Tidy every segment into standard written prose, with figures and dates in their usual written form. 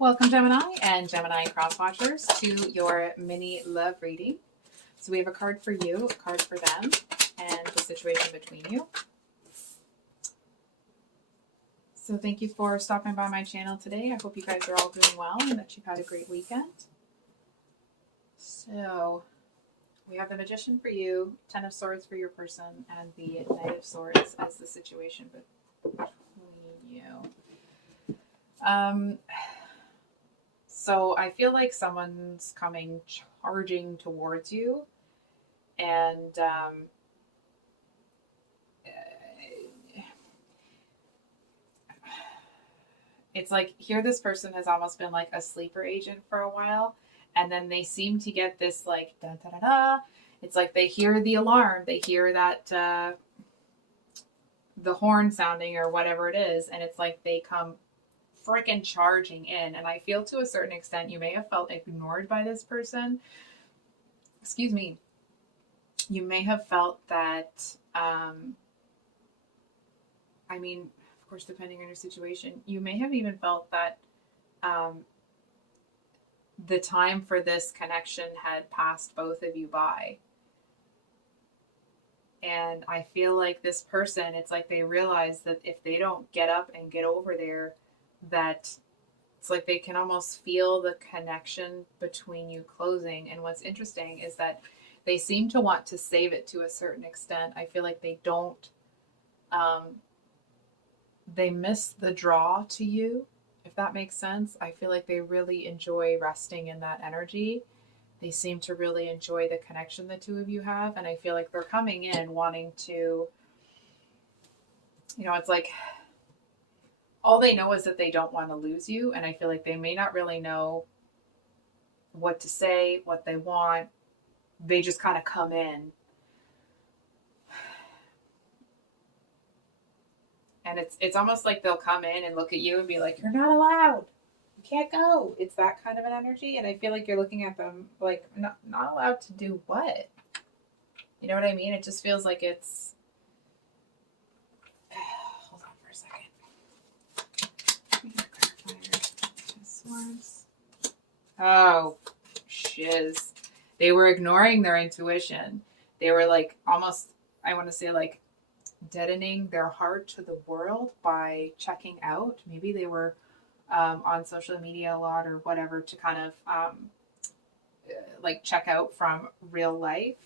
Welcome, Gemini and Gemini cross-watchers, to your mini love reading. So we have a card for you, a card for them, and the situation between you. So thank you for stopping by my channel today. I hope you guys are all doing well and that you've had a great weekend. So we have the Magician for you, Ten of Swords for your person, and the Knight of Swords as the situation between you. So I feel like someone's coming charging towards you, and it's like here this person has almost been like a sleeper agent for a while, and then they seem to get this like da da da da. It's like they hear the alarm, they hear that the horn sounding or whatever it is, and it's like they come freaking charging in. And I feel to a certain extent you may have felt ignored by this person. Excuse me. You may have felt that, I mean, of course, depending on your situation, you may have even felt that the time for this connection had passed both of you by. And I feel like this person, it's like they realize that if they don't get up and get over there, that it's like they can almost feel the connection between you closing. And what's interesting is that they seem to want to save it to a certain extent. I feel like they don't, they miss the draw to you, if that makes sense. I feel like they really enjoy resting in that energy. They seem to really enjoy the connection the two of you have. And I feel like they're coming in wanting to, it's like all they know is that they don't want to lose you. And I feel like they may not really know what to say, what they want. They just kind of come in. And it's almost like they'll come in and look at you and be like, you're not allowed. You can't go. It's that kind of an energy. And I feel like you're looking at them like, not allowed to do what? You know what I mean? It just feels like it's... Hold on for a second. Oh, shiz. They were ignoring their intuition. They were like almost, I want to say like deadening their heart to the world by checking out. Maybe they were on social media a lot or whatever to kind of like check out from real life.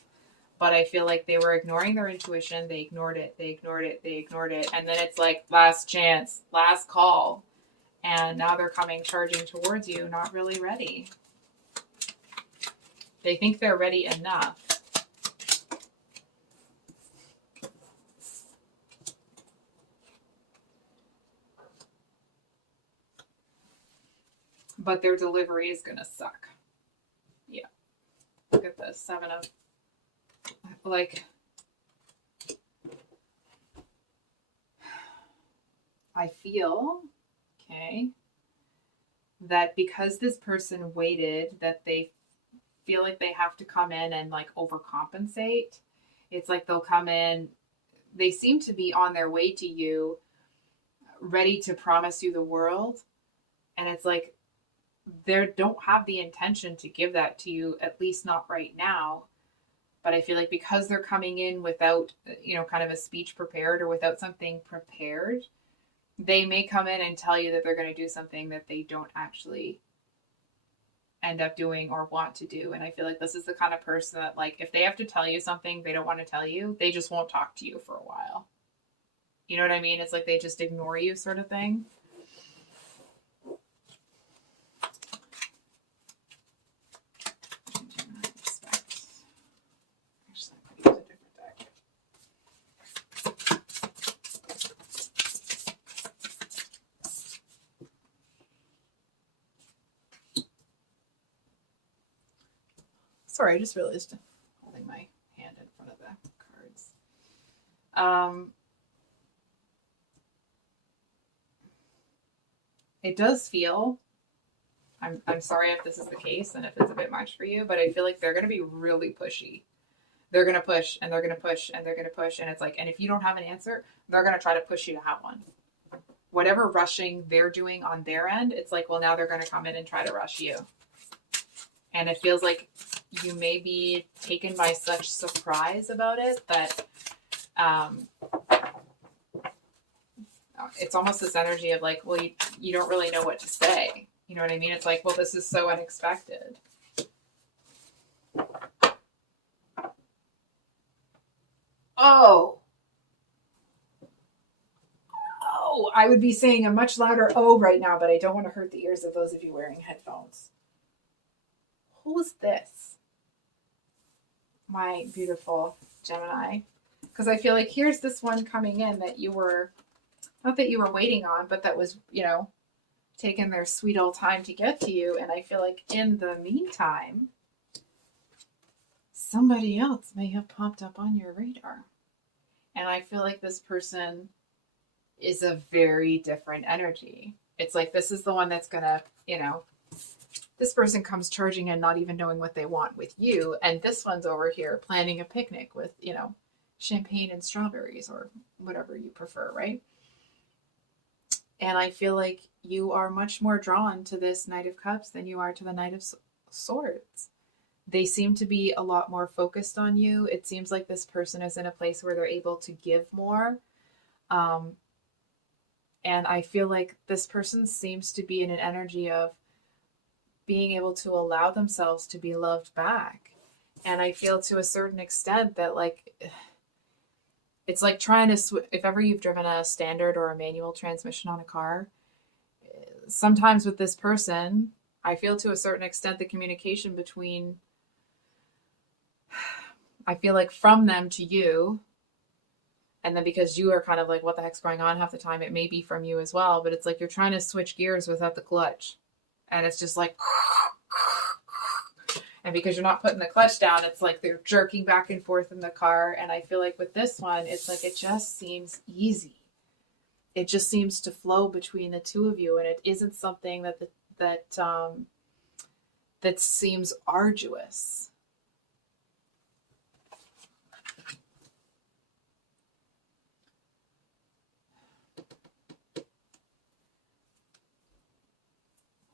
But I feel like they were ignoring their intuition. They ignored it. They ignored it. They ignored it. And then it's like last chance, last call. And now they're coming charging towards you, not really ready. They think they're ready enough. But their delivery is going to suck. Yeah. Look at this. 7 of... Like... I feel... Okay. That because this person waited, that they feel like they have to come in and like overcompensate. It's like they'll come in, they seem to be on their way to you, ready to promise you the world. And it's like they don't have the intention to give that to you, at least not right now. But I feel like because they're coming in without, kind of a speech prepared or without something prepared, they may come in and tell you that they're going to do something that they don't actually end up doing or want to do. And I feel like this is the kind of person that, like, if they have to tell you something they don't want to tell you, they just won't talk to you for a while. You know what I mean? It's like they just ignore you, sort of thing. Sorry, I just realized holding my hand in front of the cards. It does feel, I'm sorry if this is the case and if it's a bit much for you, but I feel like they're going to be really pushy. They're going to push and they're going to push and they're going to push. And it's like, and if you don't have an answer, they're going to try to push you to have one. whatever rushing they're doing on their end, it's like, well, now they're going to come in and try to rush you. And it feels like you may be taken by such surprise about it that it's almost this energy of like, well, you don't really know what to say. You know what I mean? It's like, well, this is so unexpected. Oh, I would be saying a much louder oh right now, but I don't want to hurt the ears of those of you wearing headphones. Who's this? My beautiful Gemini. Because I feel like here's this one coming in that you were, not that you were waiting on, but that was, taking their sweet old time to get to you. And I feel like in the meantime, somebody else may have popped up on your radar. And I feel like this person is a very different energy. It's like, this is the one that's going to, this person comes charging in not even knowing what they want with you. And this one's over here planning a picnic with, champagne and strawberries or whatever you prefer, right? And I feel like you are much more drawn to this Knight of Cups than you are to the Knight of Swords. They seem to be a lot more focused on you. It seems like this person is in a place where they're able to give more. And I feel like this person seems to be in an energy of being able to allow themselves to be loved back. And I feel to a certain extent that like, it's like trying to, if ever you've driven a standard or a manual transmission on a car, sometimes with this person, I feel to a certain extent the communication between, I feel like from them to you, and then because you are kind of like, what the heck's going on half the time, it may be from you as well, but it's like you're trying to switch gears without the clutch. And it's just like, and because you're not putting the clutch down, it's like they're jerking back and forth in the car. And I feel like with this one, it's like it just seems easy. It just seems to flow between the two of you, and it isn't something that seems arduous.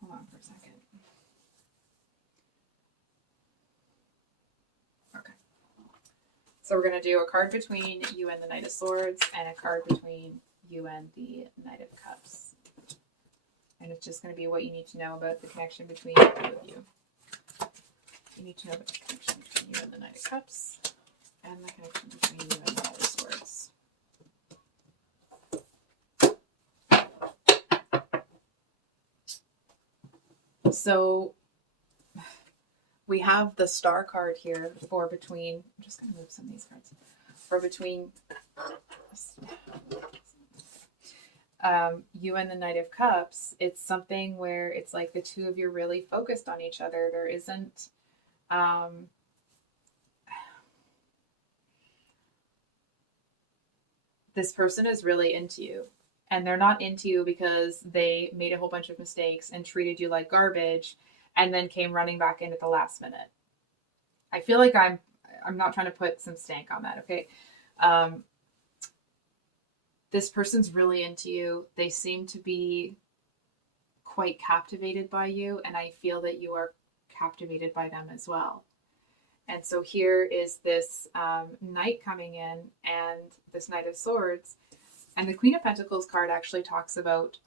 Hold on for a second. Okay. So we're going to do a card between you and the Knight of Swords and a card between you and the Knight of Cups. And it's just going to be what you need to know about the connection between the two of you. You need to know about the connection between you and the Knight of Cups and the connection between you and the Knight of Swords. So we have the Star card here for between, I'm just going to move some of these cards, for between you and the Knight of Cups. It's something where it's like the two of you are really focused on each other. There isn't, this person is really into you. And they're not into you because they made a whole bunch of mistakes and treated you like garbage and then came running back in at the last minute. I feel like I'm not trying to put some stank on that, okay? This person's really into you. They seem to be quite captivated by you, and I feel that you are captivated by them as well. And so here is this Knight coming in and this Knight of Swords. And the Queen of Pentacles card actually talks about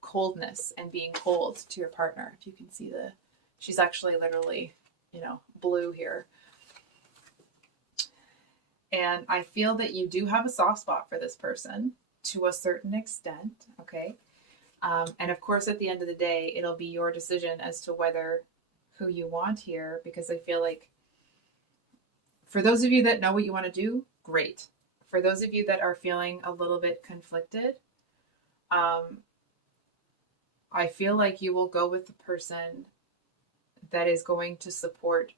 coldness and being cold to your partner. If you can see she's actually literally, blue here. And I feel that you do have a soft spot for this person to a certain extent, okay? And of course, at the end of the day, it'll be your decision as to who you want here, because I feel like for those of you that know what you want to do, great. For those of you that are feeling a little bit conflicted, I feel like you will go with the person that is going to support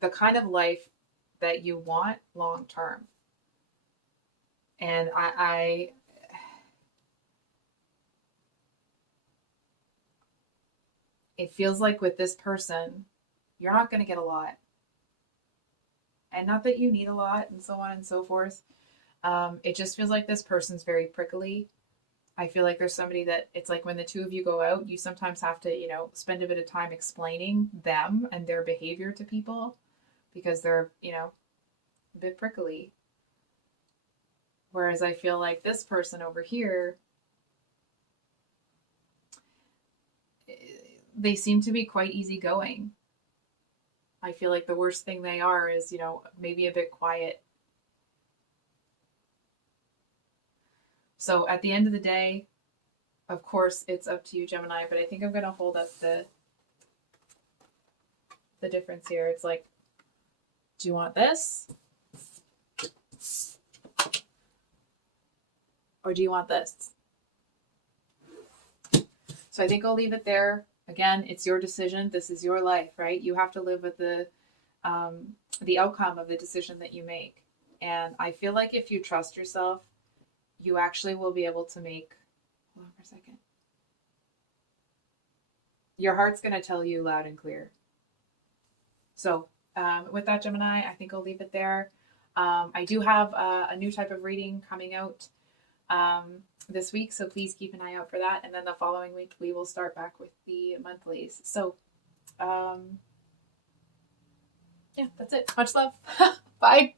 the kind of life that you want long term. And it feels like with this person, you're not going to get a lot. And not that you need a lot and so on and so forth. It just feels like this person's very prickly. I feel like there's somebody that it's like when the two of you go out, you sometimes have to, spend a bit of time explaining them and their behavior to people because they're, a bit prickly. Whereas I feel like this person over here, they seem to be quite easygoing. I feel like the worst thing they are is, maybe a bit quiet. So at the end of the day, of course, it's up to you, Gemini, but I think I'm going to hold up the difference here. It's like, do you want this? Or do you want this? So I think I'll leave it there. Again, it's your decision. This is your life, right? You have to live with the outcome of the decision that you make. And I feel like if you trust yourself, you actually will be able to make, hold on for a second. Your heart's going to tell you loud and clear. So with that, Gemini, I think I'll leave it there. I do have a new type of reading coming out this week, so please keep an eye out for that. And then the following week, we will start back with the monthlies. So, yeah, that's it. Much love. Bye.